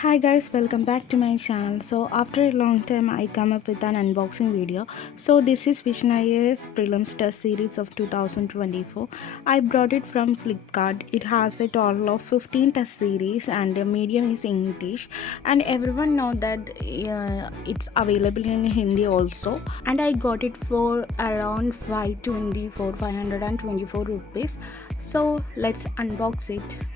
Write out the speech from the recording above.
Hi guys, welcome back to my channel. So after a long time I come up with an unboxing video. So this is Vision IAS Prelims Test Series of 2024. I brought it from Flipkart. It has a total of 15 test series and the medium is English, and everyone know that it's available in Hindi also, and I got it for around 524 rupees. So let's unbox it.